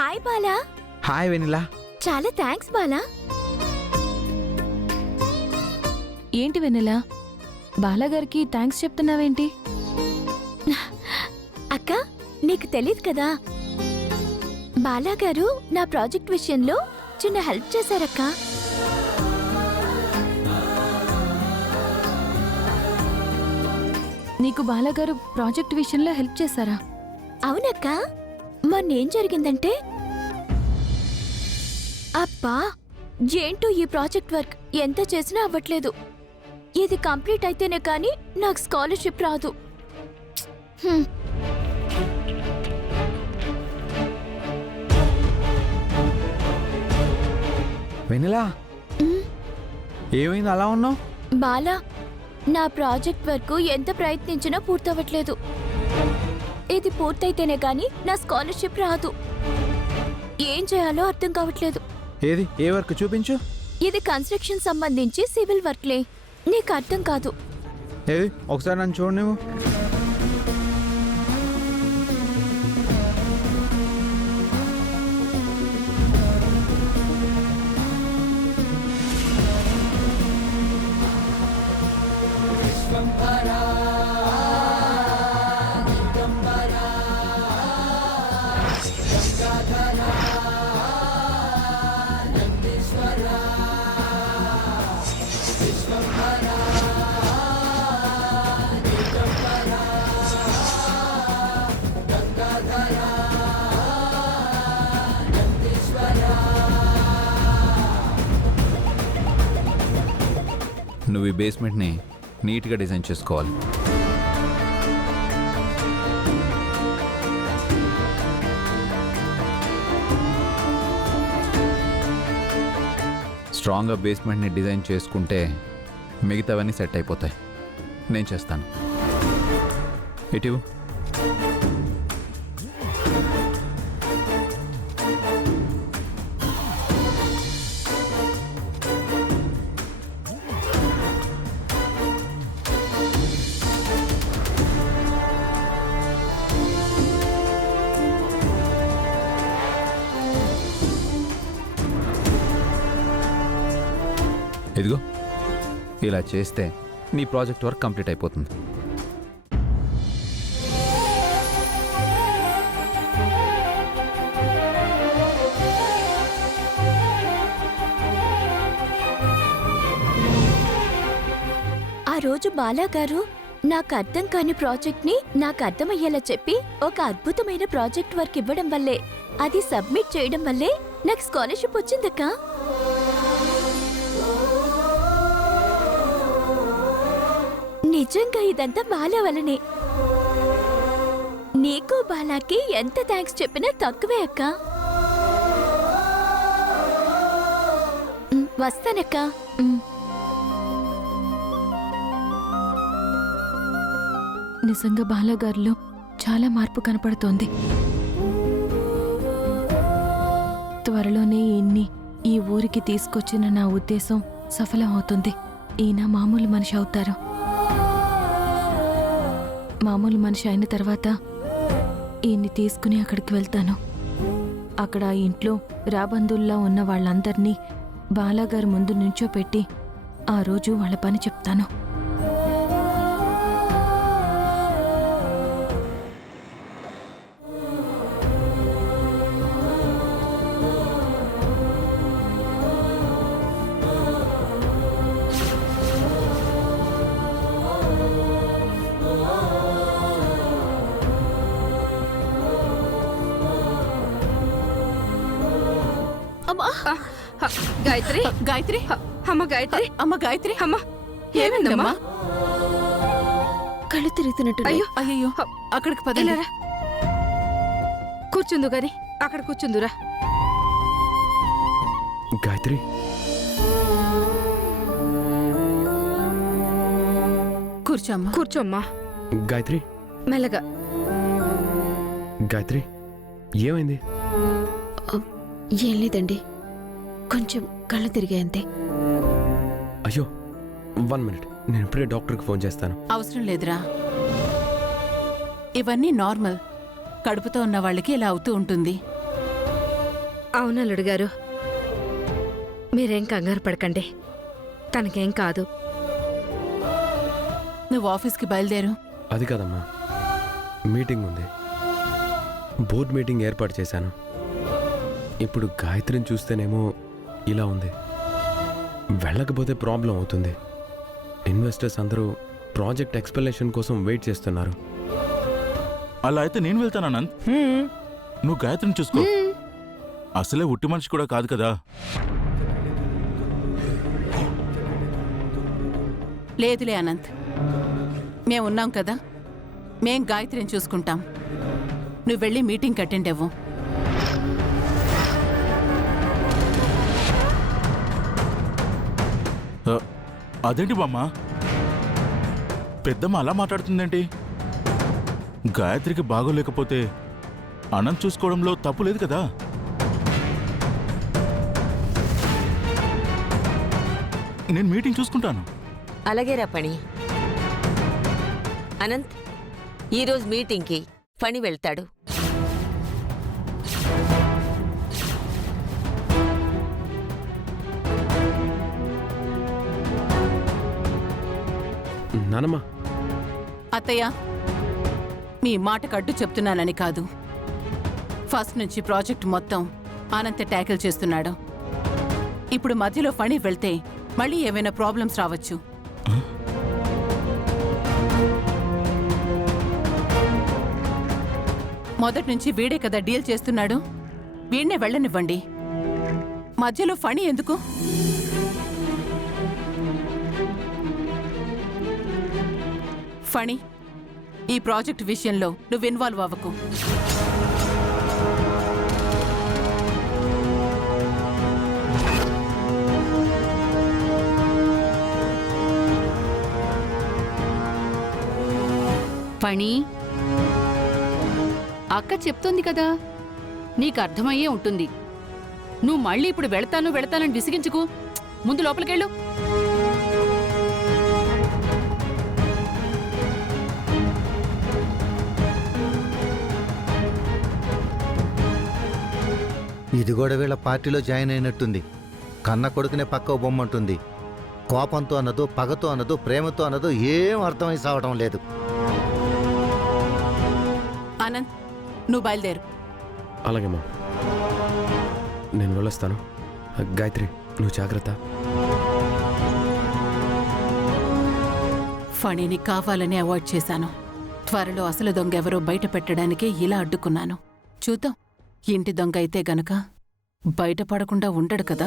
Hi Bala. Hi Vennela. చాలా thanks Bala. ఏంటి వెన్నెలా, బాలాగారికి థ్యాంక్స్ చెప్తున్నావేంటి? అక్క, నీకు తెలీదు కదా, బాలాగారు నా ప్రాజెక్ట్ విషయంలో చిన్న హెల్ప్ చేశారక్క. నీకు బాలాగారు ప్రాజెక్ట్ విషయంలో హెల్ప్ చేశారా? అవునక్క. మొన్నేం జరిగిందంటే, అబ్బా ఏంటో ఈ ప్రాజెక్ట్ వర్క్ ఎంత చేసినా అవ్వట్లేదు. ఇది కంప్లీట్ అయితేనే కానీ నాకు స్కాలర్షిప్ రాదు. హ్మ్. వెనిలా, ఏమైంది అలా ఉన్నావు? బాలా, నా ప్రాజెక్ట్ వర్క్ ఎంత ప్రయత్నించినా పూర్తవ్వట్లేదు. ఇది పూర్తయితేనే కానీ నా స్కాలర్షిప్ రాదు. ఏం చేయాలో అర్థం కావట్లేదు. ఏది, ఏ వర్క్ చూపించు. ఇది కన్స్ట్రక్షన్ సంబంధించి సివిల్ వర్క్లే. నీకు అర్థం కాదు. ఏది, ఒకసారి నన్ను చూడు నువ్వు. నువ్వు ఈ బేస్మెంట్ని నీట్గా డిజైన్ చేసుకోవాలి. స్ట్రాంగ్గా బేస్మెంట్ని డిజైన్ చేసుకుంటే మిగతావన్నీ సెట్ అయిపోతాయి. నేను చేస్తాను. ఇటు ఇదిగో, ఇలా చేస్తే నీ ప్రాజెక్ట్ వర్క్ కంప్లీట్ అయిపోతుంది. ఆ రోజు బాలాగారు నాకు అర్థం కాని ప్రాజెక్ట్ ని నాకు అర్థమయ్యేలా చెప్పి ఒక అద్భుతమైన ప్రాజెక్ట్ వర్క్ ఇవ్వడం వల్లే, అది సబ్మిట్ చేయడం వల్లే నాకు స్కాలర్షిప్ వచ్చిందక్క. నిజంగా ఇదంతా బాలా వల్లనే. నీకు బాలాకి ఎంత థ్యాంక్స్ చెప్పినా తక్కువే అక్క. వస్తానక్క. నిజంగా బాలాగారిలో చాలా మార్పు కనపడుతోంది. త్వరలోనే ఈయన్ని ఈ ఊరికి తీసుకొచ్చిన నా ఉద్దేశం సఫలం అవుతుంది. ఈయన మామూలు మనిషి అవుతారు. మామూలు మనిషి అయిన తర్వాత ఈయన్ని తీసుకుని అక్కడికి వెళ్తాను. అక్కడ ఆ ఇంట్లో రాబందుల్లా ఉన్న వాళ్ళందరినీ బాలాగారి ముందు నుంచోపెట్టి ఆ రోజు వాళ్ళ పని చెప్తాను. గాయత్రి, గాయత్రి, అమ్మ గాయత్రి, అమ్మ గాయత్రి, అమ్మ ఏమైందమ్మా? కళ్ళు తిరుగుతున్నట్టు. అయ్యో అయ్యో, అక్కడికి పదలేరా. కూర్చుందు గాని, అక్కడ కూర్చుందురా. గాయత్రి, కూర్చోమ్మా, కూర్చోమ్మా. గాయత్రి, మెల్లగా. గాయత్రి, ఏమైంది? ఏం లేదండి, కొంచెం కళ్ళు తిరిగాయి అంతే. అయ్యో, 1 మినిట్, నేను ఇప్పుడే డాక్టర్కి ఫోన్ చేస్తాను. అవసరం లేదురా, ఇవన్నీ నార్మల్. కడుపుతో ఉన్న వాళ్ళకి ఇలా అవుతూ ఉంటుంది. అవును అల్లుడు గారు, మీరేం కంగారు పడకండి, తనకేం కాదు. నువ్వు ఆఫీస్కి బయలుదేరు. అది కాదమ్మా, మీటింగ్ ఉంది. బోర్డ్ మీటింగ్ ఏర్పాటు చేశాను. ఇప్పుడు గాయత్రిని చూస్తేనేమో ఇలా ఉంది. వెళ్ళకపోతే ప్రాబ్లం అవుతుంది. ఇన్వెస్టర్స్ అందరూ ప్రాజెక్ట్ ఎక్స్ప్లెనేషన్ కోసం వెయిట్ చేస్తున్నారు. అలా అయితే నేను వెళ్తాను అనంత్. నువ్వు గాయత్రిని చూసుకో. అసలే ఉట్టి మనిషి కూడా కాదు కదా. లేదులే అనంత్, మేమున్నాం కదా, మేం గాయత్రిని చూసుకుంటాం. నువ్వు వెళ్ళి మీటింగ్ అటెండ్ అవ్వు. అదేంటి బామ్మ, పెద్దమ్మ అలా మాట్లాడుతుందేంటి? గాయత్రికి బాగోలేకపోతే అనంత్ చూసుకోవడంలో తప్పు లేదు కదా. నేను మీటింగ్ చూసుకుంటాను. అలాగేరా పని. అనంత్ ఈరోజు మీటింగ్కి పని వెళ్తాడు. నానమ్మా, అత్తయ్య, మీ మాటకు అడ్డు చెప్తున్నానని కాదు. ఫస్ట్ నుంచి ప్రాజెక్ట్ మొత్తం అనంత ట్యాకిల్ చేస్తున్నాడు. ఇప్పుడు మధ్యలో ఫణి వెళ్తే మళ్ళీ ఏమైనా ప్రాబ్లమ్స్ రావచ్చు. మొదటి నుంచి వీడే కదా డీల్ చేస్తున్నాడు. వీడినే వెళ్ళనివ్వండి. మధ్యలో ఫణి ఎందుకు? ఫణి, ఈ ప్రాజెక్ట్ విషయంలో నువ్వు ఇన్వాల్వ్ అవ్వకు. పణి, అక్క చెప్తోంది కదా, నీకు అర్థమయ్యే ఉంటుంది. నువ్వు మళ్ళీ ఇప్పుడు వెళతానని విసిగించుకు. ముందు లోపలికెళ్ళు. ఇది కూడా వీళ్ళ పార్టీలో జాయిన్ అయినట్టుంది. కన్న కొడుకునే పక్క బొమ్మంటుంది. కోపంతో అన్నదో, పగతో అన్నదో, ప్రేమతో అన్నదో ఏం అర్థమై సావడం లేదు. ఆనంద్, నువ్వు బయలుదేరు. అలాగేమ్మా, నేను వెళ్ళొస్తాను. గాయత్రి, నువ్వు జాగ్రత్త. ఫణిని కావాలని అవాయిడ్ చేశాను. త్వరలో అసలు దొంగ ఎవరో బయట పెట్టడానికే ఇలా అడ్డుకున్నాను. చూద్దాం, ఇంటి దొంగ అయితే గనక బయటపడకుండా ఉండడు కదా.